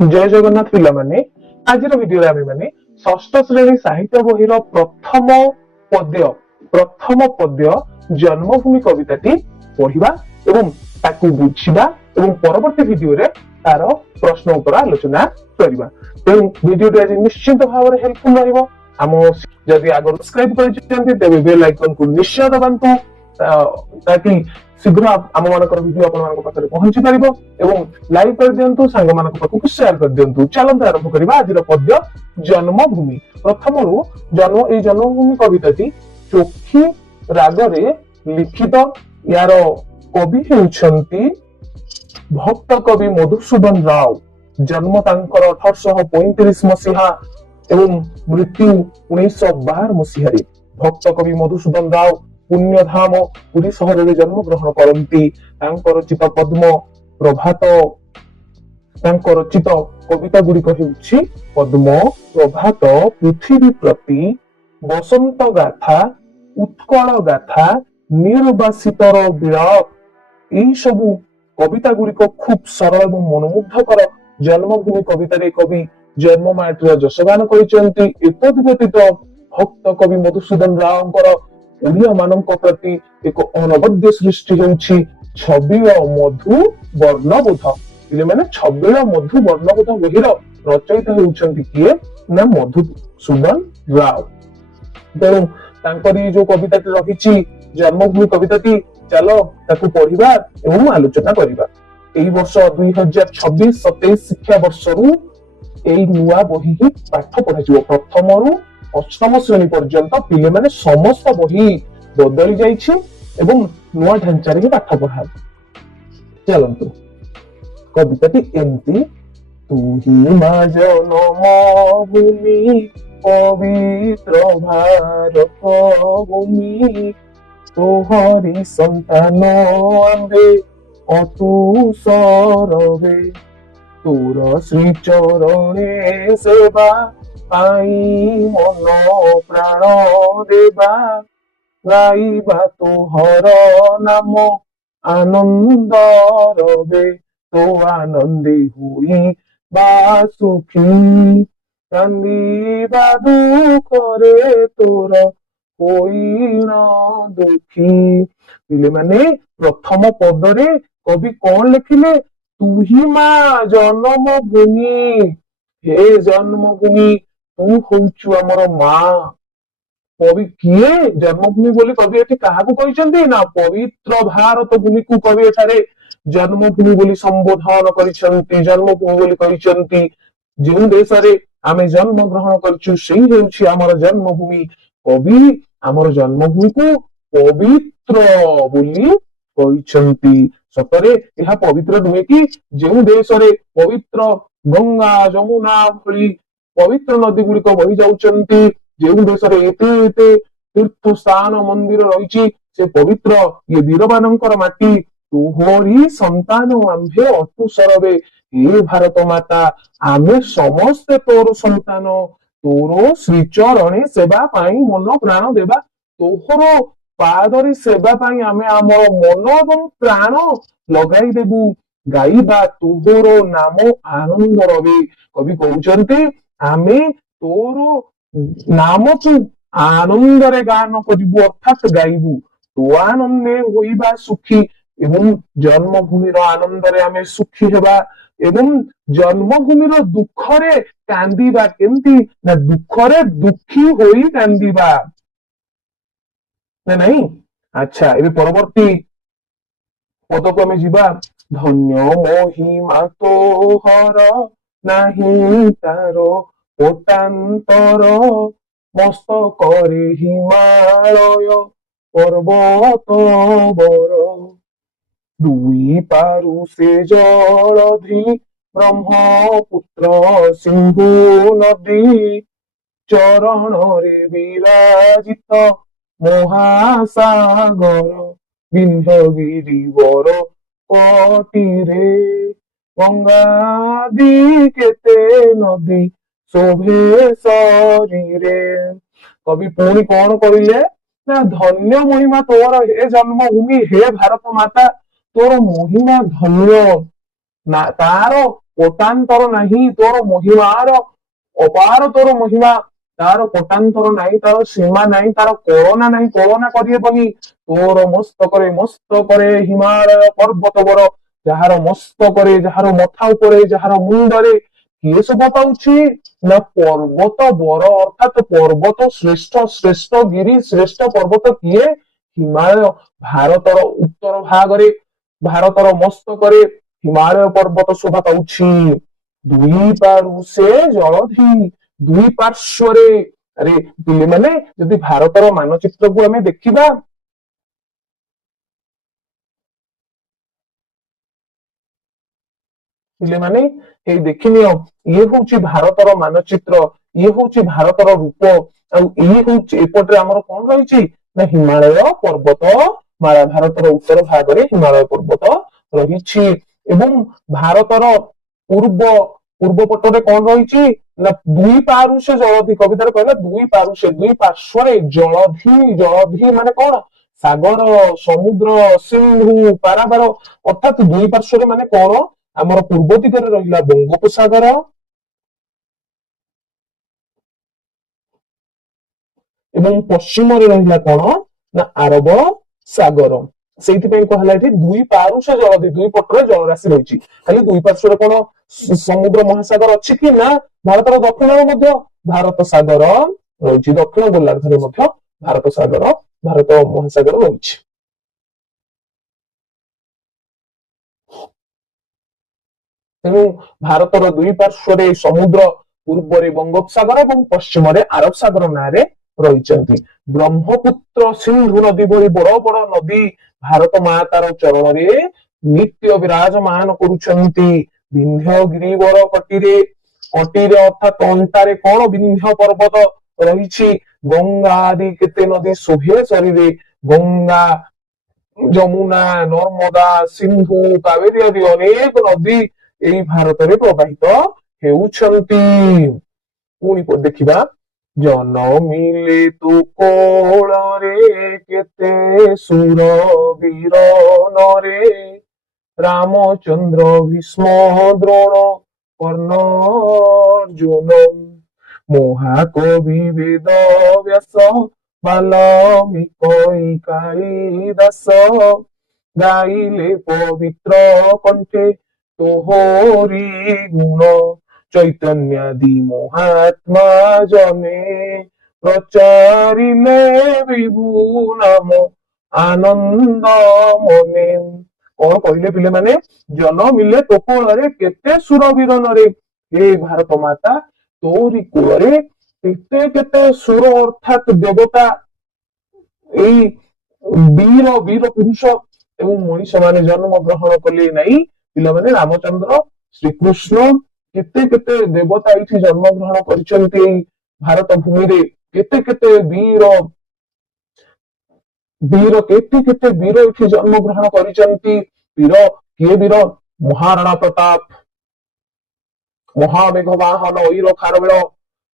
जय जगन्नाथ पिला माने आज भिडियो आमे माने षष्ठ श्रेणी साहित्य बहिर प्रथम पद्य जन्मभूमि कविताटी पढ़िबा एवं ताकू बुझिबा एवं परवर्ती भिडियो रे तार प्रश्न उत्तर आलोचना करबा। तेणु भिडियो आज निश्चित भाव में हेल्पफुल रहइबो। हम जदि आगर सब्सक्राइब करिसेंती तेबे बेल आइकन को निश्चय दबांतु ताकि शीघ्र आम मानकर वीडियो आपण मानक पाखरे पहुंची परिबो एवं लाइक कर दियंतु सांग मानक पाखକୁ शेयर कर दियंतु। चलंत आरंभ करिबा आजिर पद्य जन्मभूमि। प्रथमरु जन्मभूमि कविताटी चोखी रागरे लिखित। यार कवि हेउछंती भक्त कवि मधुसूदन राव। जन्म तांकर 1835 मसीहा एवं मृत्यु 1912 मसीहा। भक्त कवि मधुसूदन राव पुण्यधाम पुरी सहर में जन्म ग्रहण करती। रचित पद्म प्रभात रचित कविता गुड़िक हेउछि पद्म प्रभात, पृथ्वी प्रति, बसंत गाथा, उत्कल गाथा, निर्वासितर विलाप। यही सबू कविता गुड़िक खूब सरल और मनोमुग्धकर जन्मभूमि कवितार कवि जन्म माटीर जशगान करिसेंती। एतद व्यतीत भक्त कवि मधुसूदन रावଙ୍କର ओडिया मानक प्रति एक अनबद्य सृष्टि होउछि छबिल मधु वर्णबोध। इले माने छबिल मधु वर्णबोध बहिर रचयिता होउछंती किए ना मधुसूदन राव। तेणु तांकरी जो कविताटी रहिछि जन्मभूमि कविताटी चलो ताकू पढ़िबा एवं आलोचना करिबा। एई वर्ष 2026-27 शिक्षा वर्षरू एई नुआ बही ही पाठ पढ़ाजिवो। प्रथमरू अष्टम श्रेणी पर्यंत पिले माने समस्त बही बदली जाइछि एवं नुआ ढांचा रे पाठ पढ़ा। चलंतु कविताटी एमती। तू ही मा जन्मभूमि पवित्र भारत भूमि, तोहरी संतान आंबे अतुसरबे, तोर श्री चरणे सेवा पाई मन प्राण देवा, गाइबा तोहर नाम आनंद रवे, तो आनंदे हुई बा सुखी, कांदिबा दुखरे तोर होई न दुखी। पिले माने प्रथम पदरे कवि कौन लिखिले? तू ही मां जन्मभूमि। हे जन्मभूमि तू होउछु हमर मां। कवि किए जन्मभूमि बोली कवि एठी काहाकू कहिसंती ना पवित्र भारत भूमि को कवि एठारे जन्मभूमि बोली संबोधन करिसंती। जन्मभूमि बोली कहिसंती जे देश रे आमे जन्म ग्रहण करछु सेही हेउछि हमर जन्मभूमि। कवि हमर जन्मभूमि को पवित्र बोली कहिसंती। सतरे यह पवित्र नुहे कि जे देश रे पवित्र गंगा जमुना भली पवित्र नदी गुड़िक बही जाउचंती, जे देश रे एते तीर्थ स्थान मंदिर रहिछि से पवित्र ये वीर मानकर माटी। तोहरी संतान आंभे अतुसरबे। हे भारत माता आमे समस्ते तोर संतान, तोर श्रीचरणे सेवा पाई मन प्राण देवा। तोहर पादरी सेवा पाई आमे आमर मन एवं प्राण लगाई देबु। गाइबा तोहर नाम आनंद रवे। कवि कहउचंती आमे तोर नाम को आनंद रे गान करिबु अर्थात गाइबु। तो आनंदे होइबा सुखी एवं जन्मभूमि रो आनंद रे आमे सुखी हेबा एवं जन्मभूमि रो दुख रे कांदीबा। केमती ना दुख रे दुखी होई कांदीबा ना नहीं। अच्छा एबे परवर्ती पद को आमे जिबा। धन्य महिमा तोहर नाही तारो पोटांतर, मस्तकरे हिमालय पर्वत बर, दुई पारु से जलधि ब्रह्मपुत्र सिंधु नदी, चरण रे विराजित महासागर, विंध्यगिरि वर कटिरे, गंगादि केते नदी शोभे शरीरे। कवि पुणी कौन कहले ना धन्य महिमा तोर हे जन्मभूमि, हे भारत माता तोर महिमा धन्य। ନା ତାର ପଟାନ୍ତର ନାହିଁ ତୋର ମହିମାର ଅପାର ତୋର ମହିମା ତାର ପଟାନ୍ତର ନାହିଁ ତାର ସୀମା ନାହିଁ ତାର କଳନା ନାହିଁ କଳନା କରିହେବନି ତୋର ମସ୍ତକରେ ହିମାଳୟ ପର୍ବତ ବର ଯାହାର ମସ୍ତକରେ ଯାହାର ମଥା ଉପରେ ଯାହାର ମୁଣ୍ଡରେ କିଏ ଶୋଭା ପାଉଛି ନା ପର୍ବତ ବର ଅର୍ଥାତ ପର୍ବତ ଶ୍ରେଷ୍ଠ ଶ୍ରେଷ୍ଠ ଗିରି ଶ୍ରେଷ୍ଠ ପର୍ବତ କିଏ ହିମାଳୟ ଭାରତର ଉତ୍ତର ଭାଗରେ ଭାରତର ମସ୍ତକରେ ହିମାଳୟ ପର୍ବତ ଶୋଭା ପାଉଛି ଦୁଇ ପାରୁ ସେ ଜଳଧି ଦୁଇ ପାର୍ଶ୍ୱରେ ଆରେ ପିଲେମାନେ ଯଦି ଭାରତର ମାନଚିତ୍ରକୁ ଆମେ ଦେଖିବା ପିଲେମାନେ ଏଇ ଦେଖିନିଅ ଇଏ ହଉଛି ଭାରତର ମାନଚିତ୍ର ଇଏ ହଉଛି ଭାରତର ରୂପ ଆଉ ଇଏ ହଉଛି ଏପଟରେ ଆମର କଣ ରହିଛି ନା ହିମାଳୟ ପର୍ବତ ମାଳା ଭାରତର ଉତ୍ତର ଭାଗରେ ହିମାଳୟ ପର୍ବତ ରହିଛି ଏବଂ ଭାରତର ପୂର୍ବ ପଟରେ କଣ ରହିଛି ନା ଦୁଇ ପାରୁଷ ଜଳଧି କବିତାରେ କହିଲା ଦୁଇ ପାରୁଷ ଦୁଇ ପାର୍ଶ୍ୱରେ ଜଳଧି ଜଳଧି ମାନେ କଣ ସାଗର ସମୁଦ୍ର ସିନ୍ଧୁ ପାରାବାର ଅର୍ଥାତ ଦୁଇ ପାର୍ଶ୍ୱରେ ମାନେ କଣ ଆମର ପୂର୍ବ ଦିଗରେ ରହିଲା ବଙ୍ଗୋପସାଗର ଏବଂ ପଶ୍ଚିମରେ ରହିଲା କଣ ନା ଆରବ ସାଗର ସେଇଥିପାଇଁ କୁହାହେଲା ଏଠି ଦୁଇ ପାରୁଷ ଜଳଧି ଦୁଇ ପଟରେ ଜଳରାଶି ରହିଛି ଖାଲି ଦୁଇ ପାର୍ଶ୍ୱରେ କଣ ସମୁଦ୍ର ମହାସାଗର ଅଛି କି ନା ଭାରତର ଦକ୍ଷିଣରେ ମଧ୍ୟ ଭାରତ ସାଗର ରହିଛି ଦକ୍ଷିଣ ଗୋଲାର୍ଦ୍ଧରେ ମଧ୍ୟ ଭାରତ ମହାସାଗର ରହିଛି ତେଣୁ ଭାରତର ଦୁଇ ପାର୍ଶ୍ୱରେ ସମୁଦ୍ର ପୂର୍ବରେ ବଙ୍ଗୋପସାଗର ଏବଂ ପଶ୍ଚିମରେ ଆରବ ସାଗର ନାଁରେ ରହିଛନ୍ତି ବ୍ରହ୍ମପୁତ୍ର ସିନ୍ଧୁ ନଦୀ ଭଳି ବଡ ବଡ ନଦୀ ଭାରତ ମା ତାର ଚରଣରେ ନିତ୍ୟ ବିରାଜମାନ କରୁଛନ୍ତି ବିନ୍ଧ୍ୟ ଗିରିବର କଟିରେ ଅର୍ଥାତ ଅଣ୍ଟାରେ କଣ ବିନ୍ଧ୍ୟ ପର୍ବତ ରହିଛି ଗଙ୍ଗା ଆଦି କେତେ ନଦୀ ଶୋଭେ ଶରୀରେ ଗଙ୍ଗା ଯମୁନା ନର୍ମଦା ସିନ୍ଧୁ କାବେରୀ ଆଦି ଅନେକ ନଦୀ ଏଇ ଭାରତରେ ପ୍ରବାହିତ ହେଉଛନ୍ତି ପୁଣି ଦେଖିବା ଜନମିଲେ ତୁ କୋଳରେ କେତେ ସୁର ବୀର ନରେ ରାମଚନ୍ଦ୍ର ଭୀଷ୍ମ ଦ୍ରୋଣ କର୍ଣ୍ଣ ଅର୍ଜୁନ ମହାକବି ବେଦ ବ୍ୟାସ ବାଲ୍ମୀକି କାଳିଦାସ ଗାଇଲେ ପବିତ୍ର କଣ୍ଠେ তোহরি গুণ চৈতন্যাদি মহাত্মা জনে প্রচারিলে বিভু নাম আনন্দ মনে କଣ କହିଲେ ପିଲାମାନେ ଜନ ମିଲେ ତୋ କୋଳରେ କେତେ ସୁର ବୀରନରେ ହେ ଭାରତ ମାତା ତୋରି କୂଳରେ କେତେ କେତେ ସୁର ଅର୍ଥାତ ଦେବତା ଏଇ ବୀର ପୁରୁଷ ଏବଂ ମଣିଷ ମାନେ ଜନ୍ମ ଗ୍ରହଣ କଲେ ନାହିଁ ପିଲାମାନେ ରାମଚନ୍ଦ୍ର ଶ୍ରୀକୃଷ୍ଣ କେତେ କେତେ ଦେବତା ଏଇଠି ଜନ୍ମଗ୍ରହଣ କରିଛନ୍ତି ଏଇ ଭାରତ ଭୂମିରେ କେତେ କେତେ କେତେ କେତେ ବୀର ଏଠି ଜନ୍ମଗ୍ରହଣ କରିଛନ୍ତି ବୀର କିଏ ବୀର ମହାରାଣା ପ୍ରତାପ ମହାମେଘ ବାହନ ଐର ଖାରବେଳ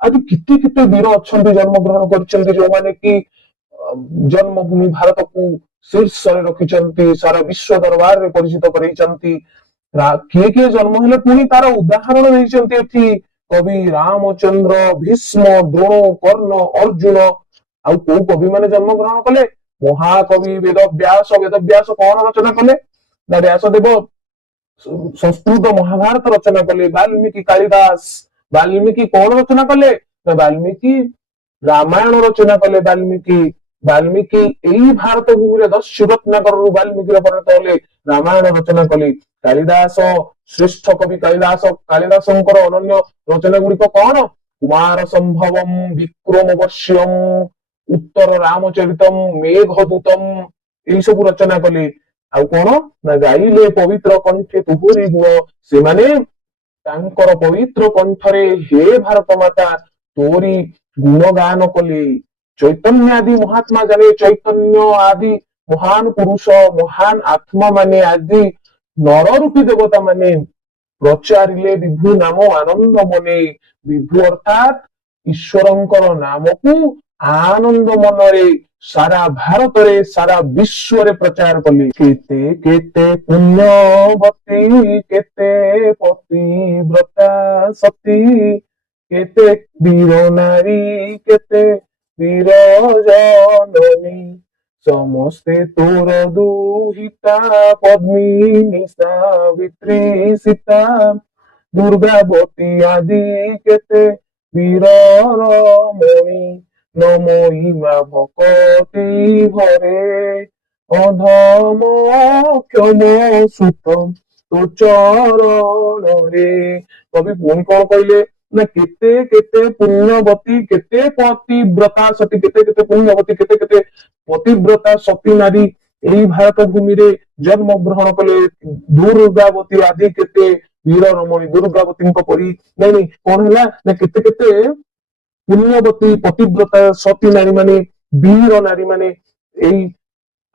ଆଦି କେତେ କେତେ ବୀର ଅଛନ୍ତି ଜନ୍ମଗ୍ରହଣ କରିଛନ୍ତି ଯୋଉମାନେ କି ଜନ୍ମଭୂମି ଭାରତକୁ ଶୀର୍ଷରେ ରଖିଛନ୍ତି ସାରା ବିଶ୍ୱ ଦରବାରରେ ପରିଚିତ କରେଇଛନ୍ତି କିଏ କିଏ ଜନ୍ମ ହେଲେ ପୁଣି ତାର ଉଦାହରଣ ଦେଇଛନ୍ତି ଏଠି କବି ରାମଚନ୍ଦ୍ର ଭୀଷ୍ମ ଦ୍ରୋଣ କର୍ଣ୍ଣ ଅର୍ଜୁନ ଆଉ କୋଉ କବି ମାନେ ଜନ୍ମଗ୍ରହଣ କଲେ ମହାକବି ବେଦବ୍ୟାସ କଣ ରଚନା କଲେ ନା ବ୍ୟାସଦେବ ସଂସ୍କୃତ ମହାଭାରତ ରଚନା କଲେ ବାଲ୍ମୀକି କାଳିଦାସ ବାଲ୍ମୀକି କଣ ରଚନା କଲେ ନା ବାଲ୍ମୀକି ରାମାୟଣ ରଚନା କଲେ ବାଲ୍ମୀକି ଏଇ ଭାରତ ଭୂମିରେ ଦସ୍ୟୁ ରତ୍ନାକରରୁ ବାଲ୍ମୀକିରେ ପରିଣତ ହେଲେ ରାମାୟଣ ରଚନା କଲେ କାଳିଦାସ ଶ୍ରେଷ୍ଠ କବି କାଳିଦାସଙ୍କର ଅନନ୍ୟ ରଚନା ଗୁଡିକ କଣ କୁମାର ସମ୍ଭବମ ବିକ୍ରମ ବର୍ଷ୍ୟମ ଉତ୍ତର ରାମଚରିତମ ମେଘଦୂତମ ଏଇ ସବୁ ରଚନା କଲେ ଆଉ କଣ ନା ଗାଇଲେ ପବିତ୍ର କଣ୍ଠେ ତୁହୁରି ଗୁଣ ସେମାନେ ତାଙ୍କର ପବିତ୍ର କଣ୍ଠରେ ହେ ଭାରତ ମାତା ତୋରି ଗୁଣଗାନ କଲେ ଚୈତନ୍ୟ ଆଦି ମହାତ୍ମା ଜାନେ ଚୈତନ୍ୟ ଆଦି ମହାନ ପୁରୁଷ ମହାନ ଆତ୍ମା ମାନେ ଆଦି ନର ରୂପୀ ଦେବତା ମାନେ ପ୍ରଚାରିଲେ ବିଭୁ ନାମ ଆନନ୍ଦ ମନେ ବିଭୁ ଅର୍ଥାତ ଈଶ୍ୱରଙ୍କର ନାମକୁ ଆନନ୍ଦ ମନରେ ସାରା ଭାରତରେ ସାରା ବିଶ୍ୱରେ ପ୍ରଚାର କଲି। କେତେ କେତେ ପୁଣ୍ୟବତୀ କେତେ ପତିବ୍ରତା ସତୀ କେତେ ବୀର ନାରୀ କେତେ ବୀର ଜନନୀ ସମସ୍ତେ ତୋର ଦୁହିତା ପଦ୍ମିନୀ ସାବିତ୍ରୀ ସୀତା ଦୁର୍ଗାବତୀ ଆଦି କେତେ ବୀର ରମଣୀ নমহিমা ভকতি ভরে অধম ক্ষম সুতম তো চরণরে। কবি পুଣି କଣ କହିଲେ ନା କେତେ କେତେ ପୁଣ୍ୟବତୀ କେତେ ପତିବ୍ରତା ସତୀ କେତେ କେତେ ପୁଣ୍ୟବତୀ କେତେ କେତେ ପତିବ୍ରତା ସତୀ ନାରୀ ଏହି ଭାରତ ଭୂମିରେ ଜନ୍ମ ଗ୍ରହଣ କଲେ। ଦୁର୍ଗାବତୀ ଆଦି କେତେ ବୀର ରମଣୀ ଦୁର୍ଗାବତୀଙ୍କ ପରି ନାଇଁ ନାଇଁ କଣ ହେଲା ନା କେତେ କେତେ ପୁଣ୍ୟବତୀ ପତିବ୍ରତା ସତୀ ନାରୀ ମାନେ ବୀର ନାରୀ ମାନେ ଏଇ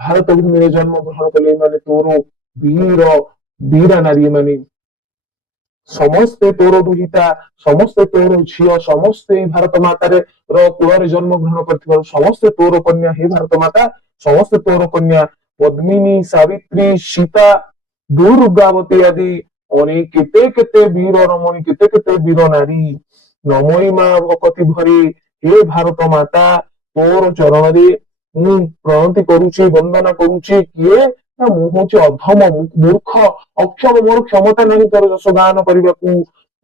ଭାରତ ଭୂମିରେ ଜନ୍ମ ଗ୍ରହଣ କଲେ। ମାନେ ତୋର ବୀର ବୀରା ନାରୀ ମାନେ ସମସ୍ତେ ତୋର ଦୁହିତା ସମସ୍ତେ ତୋର ଝିଅ ସମସ୍ତେ ଭାରତ ମାତାରେ କୂଳରେ ଜନ୍ମ ଗ୍ରହଣ କରିଥିବାରୁ ସମସ୍ତେ ତୋର କନ୍ୟା ହେ ଭାରତ ମାତା ସମସ୍ତେ ତୋର କନ୍ୟା ପଦ୍ମିନୀ ସାବିତ୍ରୀ ସୀତା ଦୁର୍ଗାବତୀ ଆଦି ଅନେକ କେତେ କେତେ ବୀର ରମଣୀ କେତେ କେତେ ବୀର ନାରୀ ନମୟିମା ଭକତି ଭରି ହେ ଭାରତ ମାତା ତୋର ଚରଣରେ ମୁଁ ପ୍ରଣତି କରୁଛି ବନ୍ଦନା କରୁଛି। କିଏ ନା ମୁଁ ହଉଛି ଅଧମ ମୂର୍ଖ ଅକ୍ଷମ ମୋର କ୍ଷମତା ନାହିଁ ତୋର ଯଶ ଗାନ କରିବାକୁ।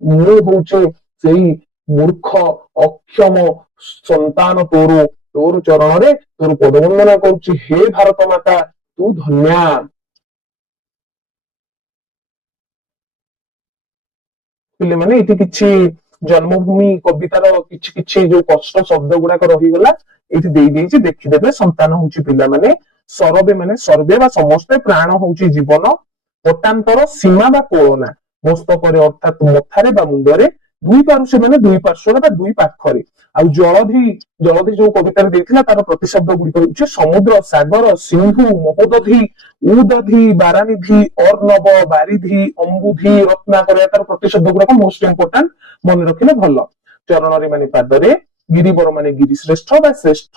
ମୁଁ ହଉଛି ସେଇ ମୂର୍ଖ ଅକ୍ଷମ ସନ୍ତାନ ତୋର ତୋର ଚରଣରେ ତୋର ପଦବନ୍ଦନା କରୁଛି ହେ ଭାରତ ମାତା ତୁ ଧନ୍ୟା। ପିଲାମାନେ ଏଠି କିଛି ଜନ୍ମଭୂମି କବିତାର କିଛି କିଛି ଯୋଉ କଷ୍ଟ ଶବ୍ଦ ଗୁଡାକ ରହିଗଲା ଏଇଠି ଦେଇଦେଇଛି ଦେଖିଦେବେ। ସନ୍ତାନ ହଉଛି ପିଲାମାନେ ସରବେ ମାନେ ସର୍ବେ ବା ସମସ୍ତେ ପ୍ରାଣ ହଉଛି ଜୀବନ ପଟାନ୍ତର ସୀମା ବା କୋଳନା ମସ୍ତକରେ ଅର୍ଥାତ ମଥାରେ ବା ମୁଣ୍ଡରେ ଦୁଇ ପାର୍ଶ୍ୱ ମାନେ ଦୁଇ ପାର୍ଶ୍ୱରେ ବା ଦୁଇ ପାଖରେ। ଆଉ ଜଳଧି ଜଳଧି ଯୋଉ କବିତାରେ ଦେଇଥିଲା ତାର ପ୍ରତିଶବ୍ଦ ଗୁଡିକ ହେଉଛି ସମୁଦ୍ର ସାଗର ସିନ୍ଧୁ ମହୋଦଧି ଉଦଧି ବାରାନିଧି ଅର୍ଣ୍ଣବ ବାରିଧି ଅମ୍ବୁଧି ରତ୍ନାକର ତାର ପ୍ରତିଶବ୍ଦ ଗୁଡାକ ମୋଷ୍ଟ ଇମ୍ପୋର୍ଟାଣ୍ଟ ମନେ ରଖିଲେ ଭଲ। ଚରଣରେ ମାନେ ପାଦରେ ଗିରିବର ମାନେ ଗିରି ଶ୍ରେଷ୍ଠ ବା ଶ୍ରେଷ୍ଠ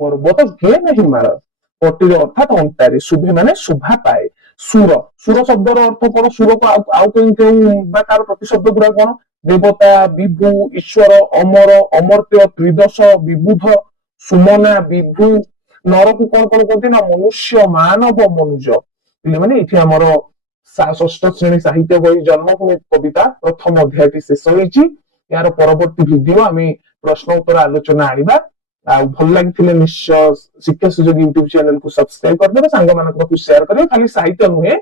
ପର୍ବତ କିଏ ନା ହିମାଳୟ ପଟିରେ ଅର୍ଥାତ ଅଣ୍ଟାରେ ଶୁଭେ ମାନେ ଶୋଭା ପାଏ। ସୁର ସୁର ଶବ୍ଦର ଅର୍ଥ କଣ ସୁରକୁ ଆଉ କେଉଁ କେଉଁ ବା ତାର ପ୍ରତିଶବ୍ଦ ଗୁଡାକ କଣ ଦେବତା ବିଭୁ ଈଶ୍ୱର ଅମର ଅମର୍ତ୍ୟ ତ୍ରିଦଶ ବିବୁଧ ସୁମନା ବିଭୁ ନରକୁ କଣ କଣ କହନ୍ତି ନା ମନୁଷ୍ୟ ମାନବ ମନୁଜ। ପିଲାମାନେ ଏଠି ଆମର ଷଷ୍ଠ ଶ୍ରେଣୀ ସାହିତ୍ୟ ବହି ଜନ୍ମଭୂମି କବିତା ପ୍ରଥମ ଅଧ୍ୟାୟଟି ଶେଷ ହେଇଛି। ଏହାର ପରବର୍ତ୍ତୀ ଭିଡିଓ ଆମେ ପ୍ରଶ୍ନ ଉତ୍ତର ଆଲୋଚନା ଆଣିବା। ଆଉ ଭଲ ଲାଗିଥିଲେ ନିଶ୍ଚୟ ଶିକ୍ଷା ସୁଯୋଗ ୟୁଟ୍ୟୁବ ଚ୍ୟାନେଲକୁ ସବସ୍କ୍ରାଇବ କରିଦେବେ ସାଙ୍ଗମାନଙ୍କ ପାଖକୁ ସେୟାର କରିବେ। ଖାଲି ସାହିତ୍ୟ ନୁହେଁ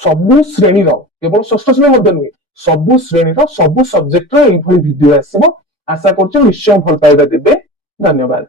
ସବୁ ଶ୍ରେଣୀର କେବଳ ଷଷ୍ଠ ଶ୍ରେଣୀ ମଧ୍ୟ ନୁହେଁ ସବୁ ଶ୍ରେଣୀର ସବୁ ସବଜେକ୍ଟର ଏଇଭଳି ଭିଡିଓ ଆସିବ। ଆଶା କରୁଛି ନିଶ୍ଚୟ ଭଲ ପାଇବା ଦେବେ। ଧନ୍ୟବାଦ।